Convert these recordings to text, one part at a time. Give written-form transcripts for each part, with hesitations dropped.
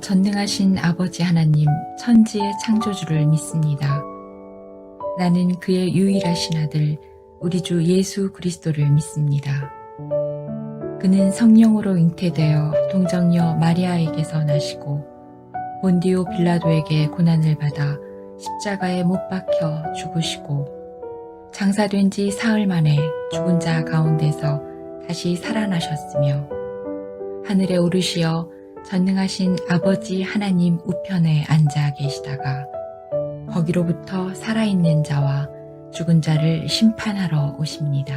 나는 전능하신 아버지 하나님 천지의 창조주를 믿습니다. 나는 그의 유일하신 아들 우리 주 예수 그리스도를 믿습니다. 그는 성령으로 잉태되어 동정녀 마리아에게서 나시고 본디오 빌라도에게 고난을 받아 십자가에 못 박혀 죽으시고 장사된 지 사흘 만에 죽은 자 가운데서 다시 살아나셨으며 하늘에 오르시어 전능하신 아버지 하나님 우편에 앉아 계시다가 거기로부터 살아있는 자와 죽은 자를 심판하러 오십니다.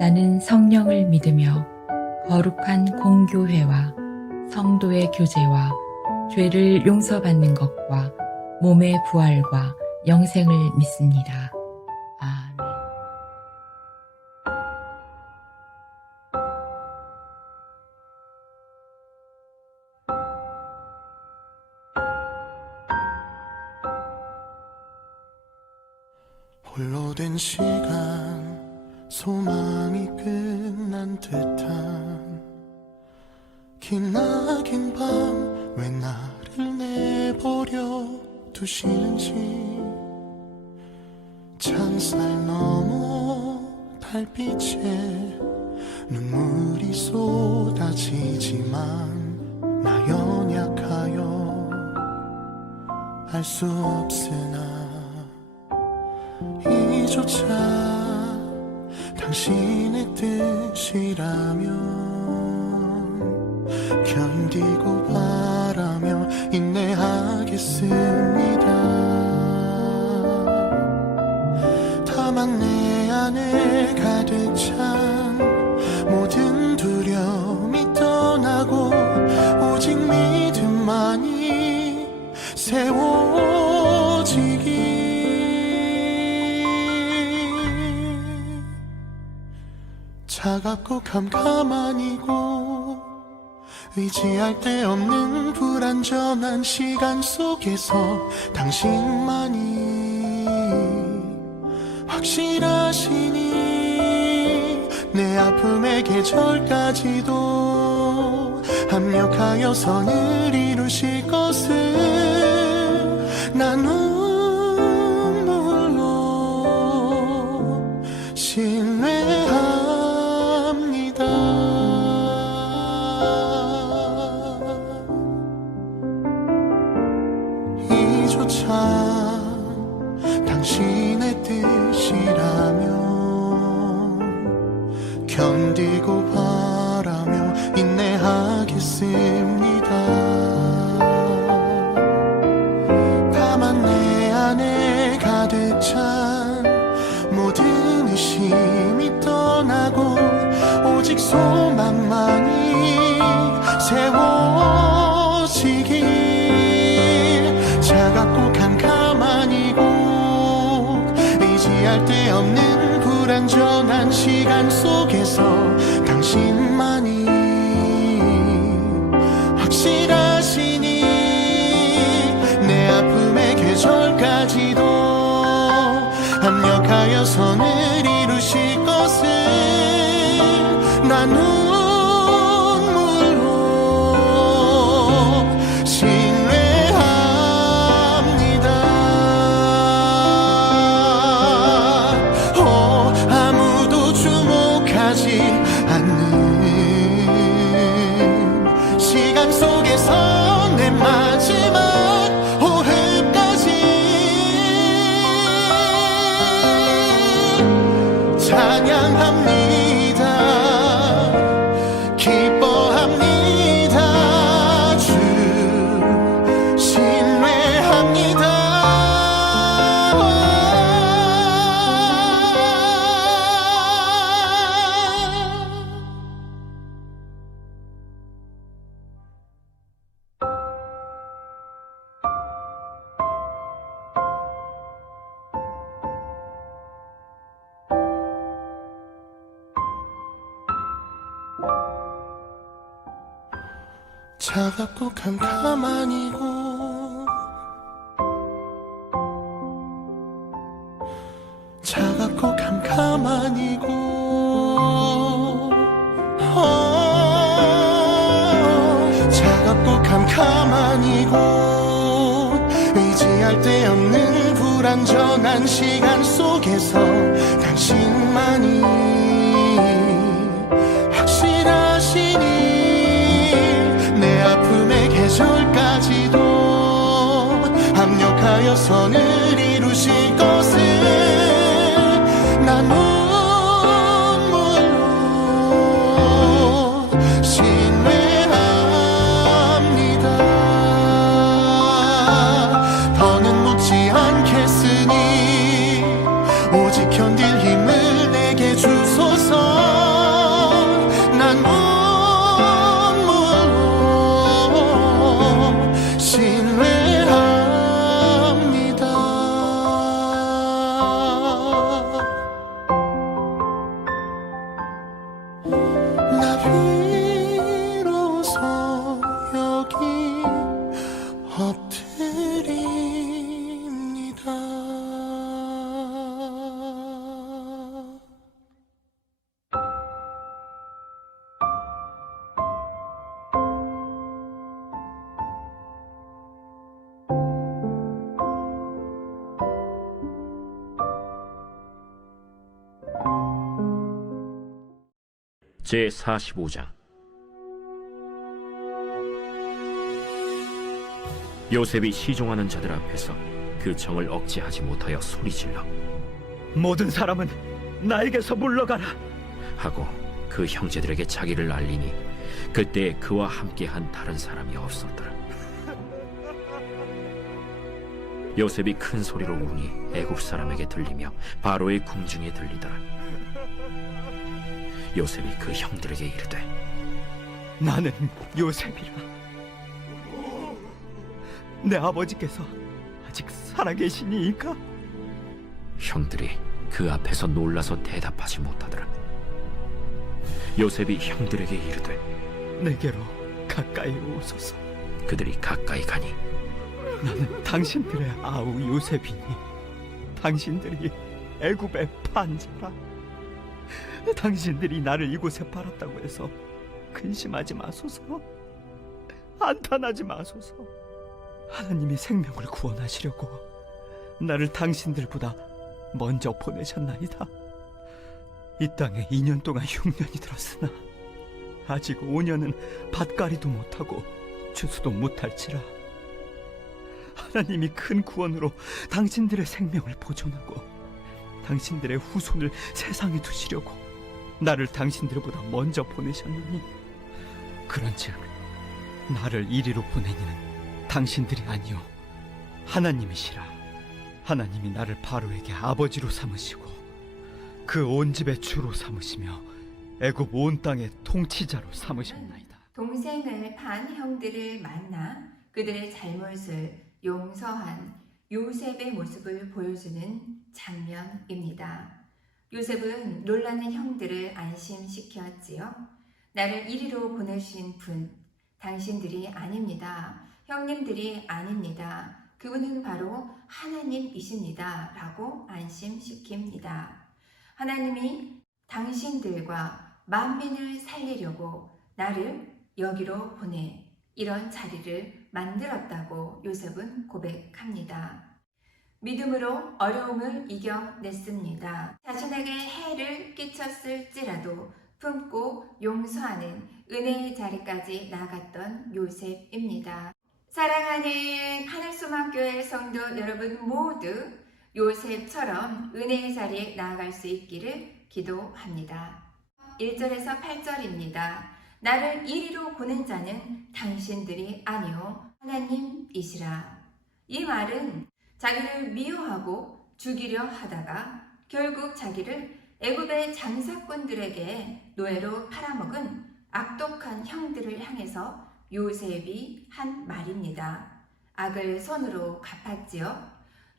나는 성령을 믿으며 거룩한 공교회와 성도의 교제와 죄를 용서받는 것과 몸의 부활과 영생을 믿습니다. 아멘. 홀로 된 시간 소망이 끝난 듯한 기나긴 밤 왜 나를 내버려 두시는지 창살 넘어 달빛에 눈물이 쏟아지지만 나 연약하여 알 수 없으나 이조차 당신의 뜻이라면 견디고 바라며 인내하겠습니다. 다만 내 안에 가득 찬 모든 두려움이 떠나고 오직 믿음만이 세워지기 차갑고 캄캄하니고 의지할 데 없는 불안전한 시간 속에서 당신만이 확실하시니 내 아픔의 계절까지도 합력하여서 늘 이루실 것을 난 눈물로 신뢰합니다. 이조차 당신의 뜻이라면 견디고 바라며 인내하겠습니다. 다만 내 안에 가득 찬 모든 의심이 떠나고 오직 소망만이 세워지기 차갑고 캄캄하니고 의지할 데 없는 불안전한 시간 속에서 당신만이 확실하시니 내 아픔의 계절까지도 합력하여서 늘 이루실 것을 난 눈물로 신뢰합니다. 아무도 주목하지 않는 시간 속에서 내 마지막 호흡까지 찬양합니다. 기뻐합니다. 주 신뢰합니다. 차갑고 캄캄하니고 차갑고 캄캄하니고 차갑고 캄캄하니고 가만히고 의지할 데 없는 불안정한 시간 속에서 당신만이 확실하시니 내 아픔의 계절까지도 합력하여 선을 이루실 것을 난 눈물로 신뢰합니다. 더는 묻지 않겠으니 오직 견딜 힘을 내게 주소서. 난 눈물로 신뢰합니다. 나 비로소 여기 엎드립니다. 제45장. 요셉이 시종하는 자들 앞에서 그 정을 억제하지 못하여 소리질러 모든 사람은 나에게서 물러가라. 하고 그 형제들에게 자기를 알리니 그때 그와 함께한 다른 사람이 없었더라. 요셉이 큰 소리로 우니 애굽 사람에게 들리며 바로의 궁중에 들리더라. 요셉이 그 형들에게 이르되 나는 요셉이라. 내 아버지께서 아직 살아계시니이까? 형들이 그 앞에서 놀라서 대답하지 못하더라. 요셉이 형들에게 이르되 내게로 가까이 오소서. 그들이 가까이 가니 나는 당신들의 아우 요셉이니 당신들이 애굽의 판자라. 당신들이 나를 이곳에 팔았다고 해서 근심하지 마소서. 한탄하지 마소서. 하나님이 생명을 구원하시려고 나를 당신들보다 먼저 보내셨나이다. 이 땅에 2년 동안 흉년이 들었으나 아직 5년은 밭갈이도 못하고 추수도 못할지라. 하나님이 큰 구원으로 당신들의 생명을 보존하고 당신들의 후손을 세상에 두시려고 나를 당신들보다 먼저 보내셨느니, 그런즉 나를 이리로 보내니는 당신들이 아니요 하나님이시라. 하나님이 나를 바로에게 아버지로 삼으시고 그 온 집의 주로 삼으시며 애굽 온 땅의 통치자로 삼으셨나이다. 동생을 판 형들을 만나 그들의 잘못을 용서한 요셉의 모습을 보여주는 장면입니다. 요셉은 놀라는 형들을 안심시켰지요. 나를 이리로 보내신 분, 당신들이 아닙니다. 형님들이 아닙니다. 그분은 바로 하나님이십니다. 라고 안심시킵니다. 하나님이 당신들과 만민을 살리려고 나를 여기로 보내 이런 자리를 만들었다고 요셉은 고백합니다. 믿음으로 어려움을 이겨냈습니다. 자신에게 해를 끼쳤을지라도 품고 용서하는 은혜의 자리까지 나갔던 요셉입니다. 사랑하는 하늘소망교회 성도 여러분 모두 요셉처럼 은혜의 자리에 나아갈 수 있기를 기도합니다. 1절에서 8절입니다. 나를 이리로 보낸 자는 당신들이 아니요 하나님이시라. 이 말은 자기를 미워하고 죽이려 하다가 결국 자기를 애굽의 장사꾼들에게 노예로 팔아먹은 악독한 형들을 향해서 요셉이 한 말입니다. 악을 손으로 갚았지요.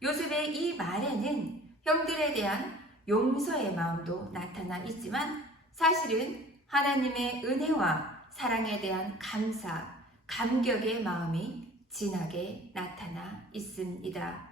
요셉의 이 말에는 형들에 대한 용서의 마음도 나타나 있지만 사실은 하나님의 은혜와 사랑에 대한 감사, 감격의 마음이 진하게 나타나 있습니다.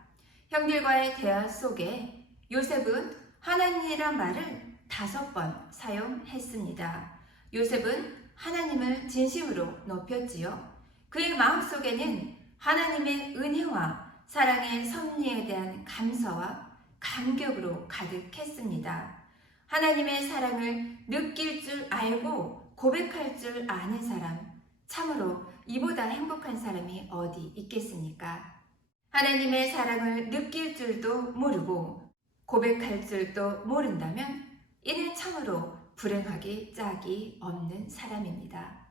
형들과의 대화 속에 요셉은 하나님이란 말을 5번 사용했습니다. 요셉은 하나님을 진심으로 높였지요. 그의 마음속에는 하나님의 은혜와 사랑의 섭리에 대한 감사와 감격으로 가득했습니다. 하나님의 사랑을 느낄 줄 알고 고백할 줄 아는 사람, 참으로 이보다 행복한 사람이 어디 있겠습니까? 하나님의 사랑을 느낄 줄도 모르고 고백할 줄도 모른다면 이는 참으로 불행하기 짝이 없는 사람입니다.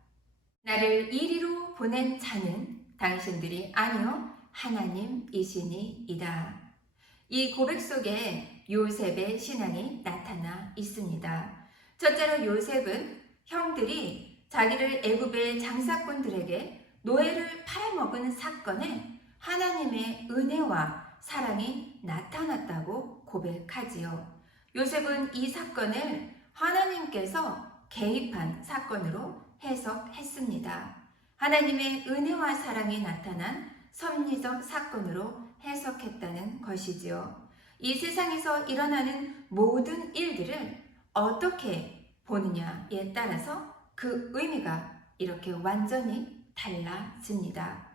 나를 이리로 보낸 자는 당신들이 아니요 하나님이시니이다. 이 고백 속에 요셉의 신앙이 나타나 있습니다. 첫째로 요셉은 형들이 자기를 애굽의 장사꾼들에게 노예를 팔아먹은 사건에 하나님의 은혜와 사랑이 나타났다고 고백하지요. 요셉은 이 사건을 하나님께서 개입한 사건으로 해석했습니다. 하나님의 은혜와 사랑이 나타난 섭리적 사건으로 해석했다는 것이지요. 이 세상에서 일어나는 모든 일들을 어떻게 보느냐에 따라서 그 의미가 이렇게 완전히 달라집니다.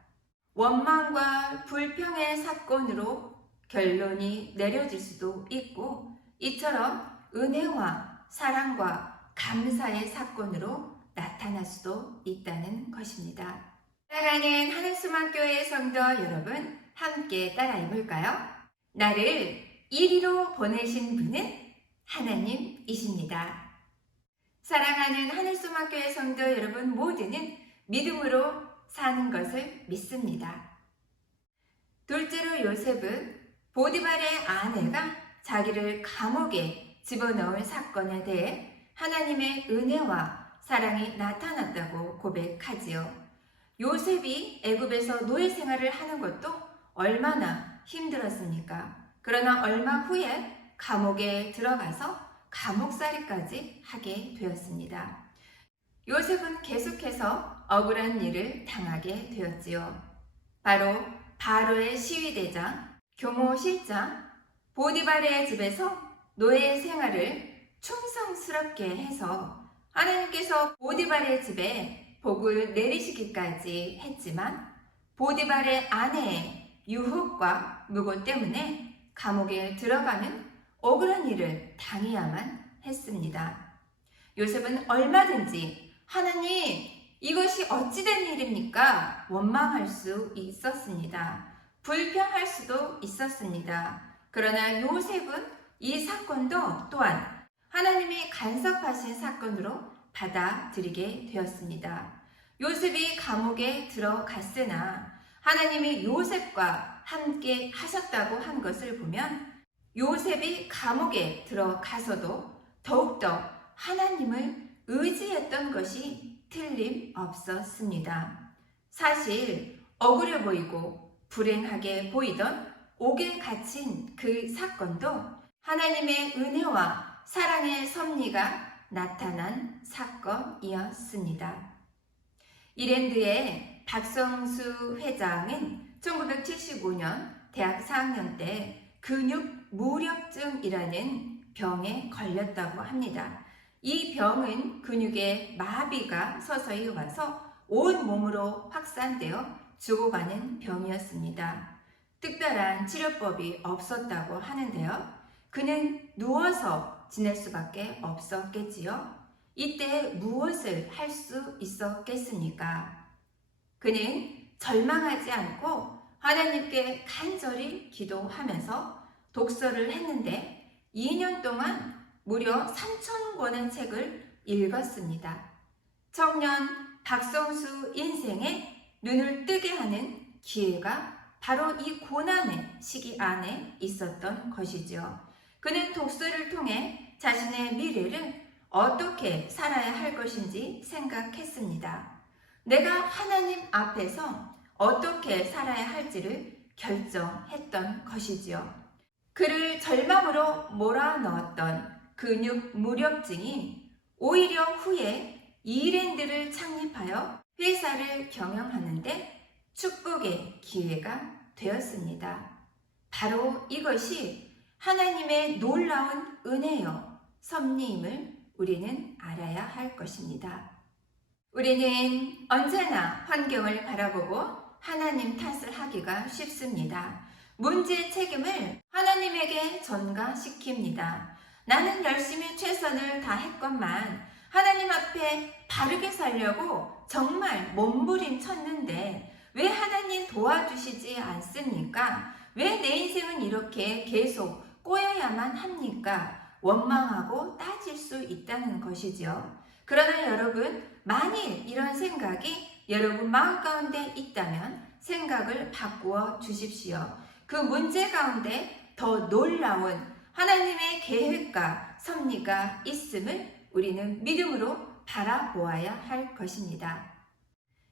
원망과 불평의 사건으로 결론이 내려질 수도 있고 이처럼 은혜와 사랑과 감사의 사건으로 나타날 수도 있다는 것입니다. 사랑하는 하늘수만교회 성도 여러분, 함께 따라해 볼까요? 나를 이리로 보내신 분은 하나님이십니다. 사랑하는 하늘수만교회 성도 여러분 모두는 믿음으로 사는 것을 믿습니다. 둘째로 요셉은 보디발의 아내가 자기를 감옥에 집어넣을 사건에 대해 하나님의 은혜와 사랑이 나타났다고 고백하지요. 요셉이 애굽에서 노예 생활을 하는 것도 얼마나 힘들었습니까? 그러나 얼마 후에 감옥에 들어가서 감옥살이까지 하게 되었습니다. 요셉은 계속해서 억울한 일을 당하게 되었지요. 바로 바로의 시위대장, 교모실장 보디발의 집에서 노예 생활을 충성스럽게 해서 하나님께서 보디발의 집에 복을 내리시기까지 했지만 보디발의 아내의 유혹과 무고 때문에 감옥에 들어가는 억울한 일을 당해야만 했습니다. 요셉은 얼마든지 하나님, 이것이 어찌된 일입니까? 원망할 수 있었습니다. 불평할 수도 있었습니다. 그러나 요셉은 이 사건도 또한 하나님이 간섭하신 사건으로 받아들이게 되었습니다. 요셉이 감옥에 들어갔으나 하나님이 요셉과 함께 하셨다고 한 것을 보면 요셉이 감옥에 들어가서도 더욱더 하나님을 의지했던 것이 틀림없었습니다. 사실 억울해 보이고 불행하게 보이던 옥에 갇힌 그 사건도 하나님의 은혜와 사랑의 섭리가 나타난 사건이었습니다. 이랜드의 박성수 회장은 1975년 대학 4학년 때 근육무력증이라는 병에 걸렸다고 합니다. 이 병은 근육에 마비가 서서히 와서 온 몸으로 확산되어 죽어가는 병이었습니다. 특별한 치료법이 없었다고 하는데요. 그는 누워서 지낼 수밖에 없었겠지요. 이때 무엇을 할 수 있었겠습니까? 그는 절망하지 않고 하나님께 간절히 기도하면서 독서를 했는데 2년 동안 무려 3,000권의 책을 읽었습니다. 청년 박성수 인생에 눈을 뜨게 하는 기회가 바로 이 고난의 시기 안에 있었던 것이죠. 그는 독서를 통해 자신의 미래를 어떻게 살아야 할 것인지 생각했습니다. 내가 하나님 앞에서 어떻게 살아야 할지를 결정했던 것이지요. 그를 절망으로 몰아넣었던 근육무력증이 오히려 후에 이랜드를 창립하여 회사를 경영하는데 축복의 기회가 되었습니다. 바로 이것이 하나님의 놀라운 은혜요 섭리임을 우리는 알아야 할 것입니다. 우리는 언제나 환경을 바라보고 하나님 탓을 하기가 쉽습니다. 문제의 책임을 하나님에게 전가시킵니다. 나는 열심히 최선을 다했건만 하나님 앞에 바르게 살려고 정말 몸부림쳤는데 왜 하나님 도와주시지 않습니까? 왜 내 인생은 이렇게 계속 꼬여야만 합니까? 원망하고 따질 수 있다는 것이죠. 그러나 여러분, 만일 이런 생각이 여러분 마음 가운데 있다면 생각을 바꾸어 주십시오. 그 문제 가운데 더 놀라운 하나님의 계획과 섭리가 있음을 우리는 믿음으로 바라보아야 할 것입니다.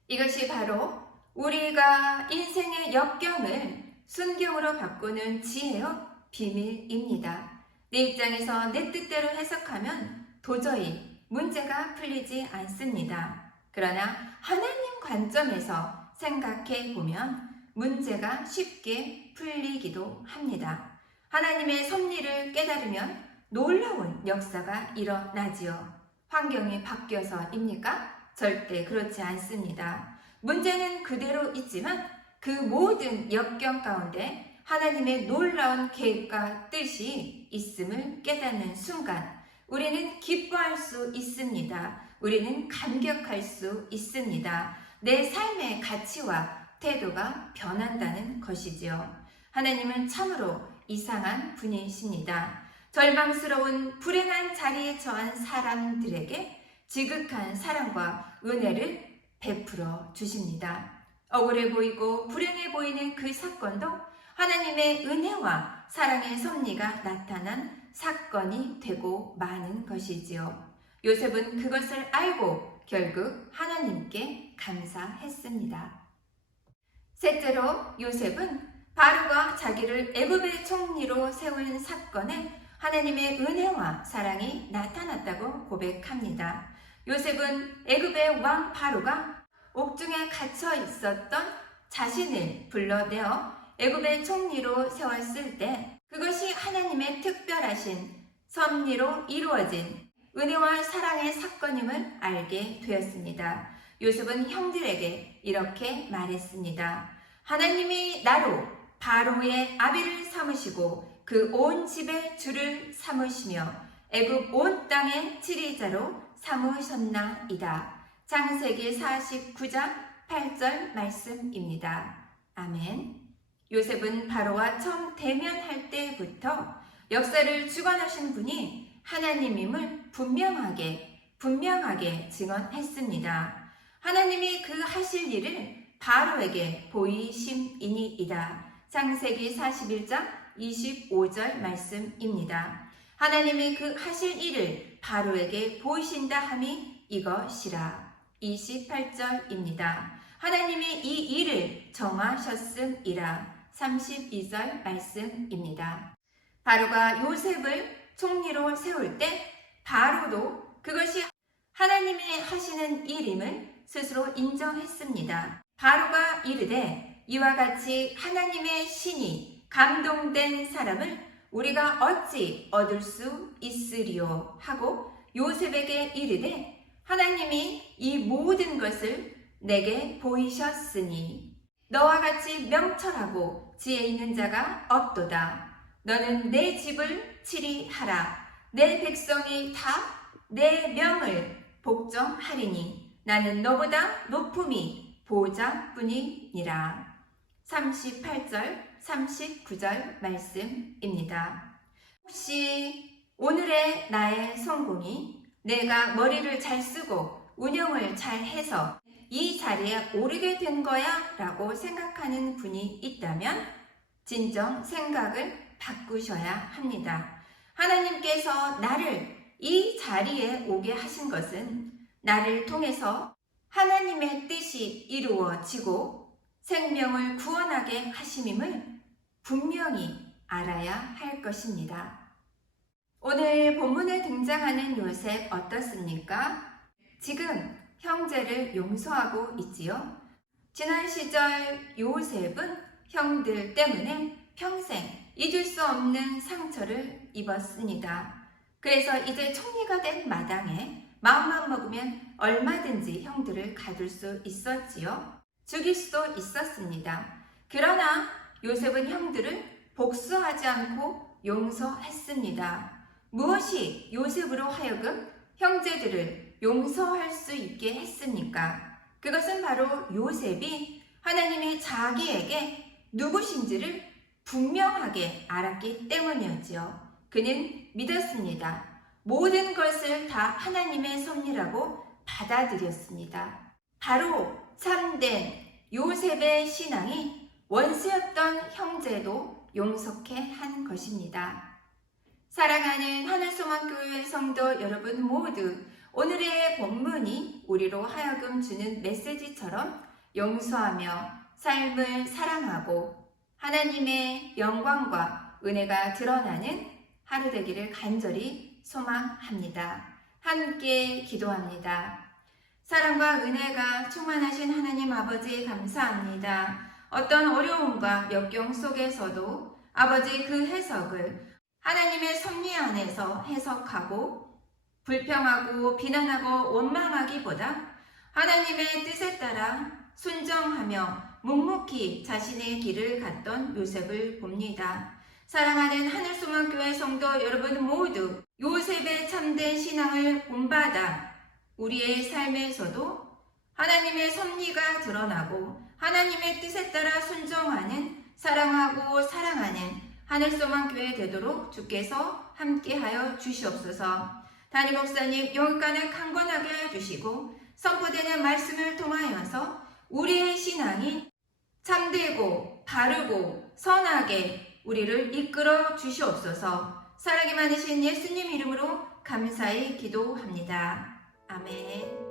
이것이 바로 우리가 인생의 역경을 순경으로 바꾸는 지혜요 비밀입니다. 내 입장에서 내 뜻대로 해석하면 도저히 문제가 풀리지 않습니다. 그러나 하나님 관점에서 생각해 보면 문제가 쉽게 풀리기도 합니다. 하나님의 섭리를 깨달으면 놀라운 역사가 일어나지요. 환경이 바뀌어서입니까? 절대 그렇지 않습니다. 문제는 그대로 있지만 그 모든 역경 가운데 하나님의 놀라운 계획과 뜻이 있음을 깨닫는 순간 우리는 기뻐할 수 있습니다. 우리는 감격할 수 있습니다. 내 삶의 가치와 태도가 변한다는 것이지요. 하나님은 참으로 이상한 분이십니다. 절망스러운 불행한 자리에 처한 사람들에게 지극한 사랑과 은혜를 베풀어 주십니다. 억울해 보이고 불행해 보이는 그 사건도 하나님의 은혜와 사랑의 섭리가 나타난 사건이 되고 마는 것이지요. 요셉은 그것을 알고 결국 하나님께 감사했습니다. 셋째로 요셉은 바로가 자기를 애굽의 총리로 세운 사건에 하나님의 은혜와 사랑이 나타났다고 고백합니다. 요셉은 애굽의 왕 바로가 옥중에 갇혀 있었던 자신을 불러내어 애굽의 총리로 세웠을 때 그것이 하나님의 특별하신 섭리로 이루어진 은혜와 사랑의 사건임을 알게 되었습니다. 요셉은 형들에게 이렇게 말했습니다. 하나님이 나로 바로의 아비를 삼으시고 그 온 집의 주를 삼으시며 애굽 온 땅의 지리자로 삼으셨나이다. 창세기 49장 8절 말씀입니다. 아멘. 요셉은 바로와 처음 대면할 때부터 역사를 주관하신 분이 하나님임을 분명하게 증언했습니다. 하나님이 그 하실 일을 바로에게 보이심이니이다. 창세기 41장 25절 말씀입니다. 하나님이 그 하실 일을 바로에게 보이신다 함이 이것이라. 28절입니다. 하나님이 이 일을 정하셨음이라. 32절 말씀입니다. 바로가 요셉을 총리로 세울 때 바로도 그것이 하나님이 하시는 일임을 스스로 인정했습니다. 바로가 이르되 이와 같이 하나님의 신이 감동된 사람을 우리가 어찌 얻을 수 있으리요 하고 요셉에게 이르되 하나님이 이 모든 것을 내게 보이셨으니 너와 같이 명철하고 지혜 있는 자가 없도다. 너는 내 집을 치리하라. 내 백성이 다 내 명을 복종하리니 나는 너보다 높음이 보좌뿐이니라. 38절 39절 말씀입니다. 혹시 오늘의 나의 성공이 내가 머리를 잘 쓰고 운영을 잘 해서 이 자리에 오르게 된 거야 라고 생각하는 분이 있다면 진정 생각을 바꾸셔야 합니다. 하나님께서 나를 이 자리에 오게 하신 것은 나를 통해서 하나님의 뜻이 이루어지고 생명을 구원하게 하심임을 분명히 알아야 할 것입니다. 오늘 본문에 등장하는 요셉 어떻습니까? 지금 형제를 용서하고 있지요. 지난 시절 요셉은 형들 때문에 평생 잊을 수 없는 상처를 입었습니다. 그래서 이제 총리가 된 마당에 마음만 먹으면 얼마든지 형들을 가둘 수 있었지요. 죽일 수도 있었습니다. 그러나 요셉은 형들을 복수하지 않고 용서했습니다. 무엇이 요셉으로 하여금 형제들을 용서할 수 있게 했습니까? 그것은 바로 요셉이 하나님이 자기에게 누구신지를 분명하게 알았기 때문이었지요. 그는 믿었습니다. 모든 것을 다 하나님의 섭리라고 받아들였습니다. 바로 참된 요셉의 신앙이 원수였던 형제도 용서케 한 것입니다. 사랑하는 하늘소망교회 성도 여러분 모두, 오늘의 본문이 우리로 하여금 주는 메시지처럼 용서하며 삶을 사랑하고 하나님의 영광과 은혜가 드러나는 하루 되기를 간절히 소망합니다. 함께 기도합니다. 사랑과 은혜가 충만하신 하나님 아버지 감사합니다. 어떤 어려움과 역경 속에서도 아버지 그 해석을 하나님의 섭리 안에서 해석하고 불평하고 비난하고 원망하기보다 하나님의 뜻에 따라 순정하며 묵묵히 자신의 길을 갔던 요셉을 봅니다. 사랑하는 하늘소망교회 성도 여러분 모두 요셉의 참된 신앙을 본받아 우리의 삶에서도 하나님의 섭리가 드러나고 하나님의 뜻에 따라 순종하는 사랑하고 사랑하는 하늘소망교회 되도록 주께서 함께하여 주시옵소서. 담임 목사님 영육간을 강건하게 해주시고 선포되는 말씀을 통하여서 우리의 신앙이 참되고 바르고 선하게 우리를 이끌어 주시옵소서. 사랑이 많으신 예수님 이름으로 감사히 기도합니다. 아멘.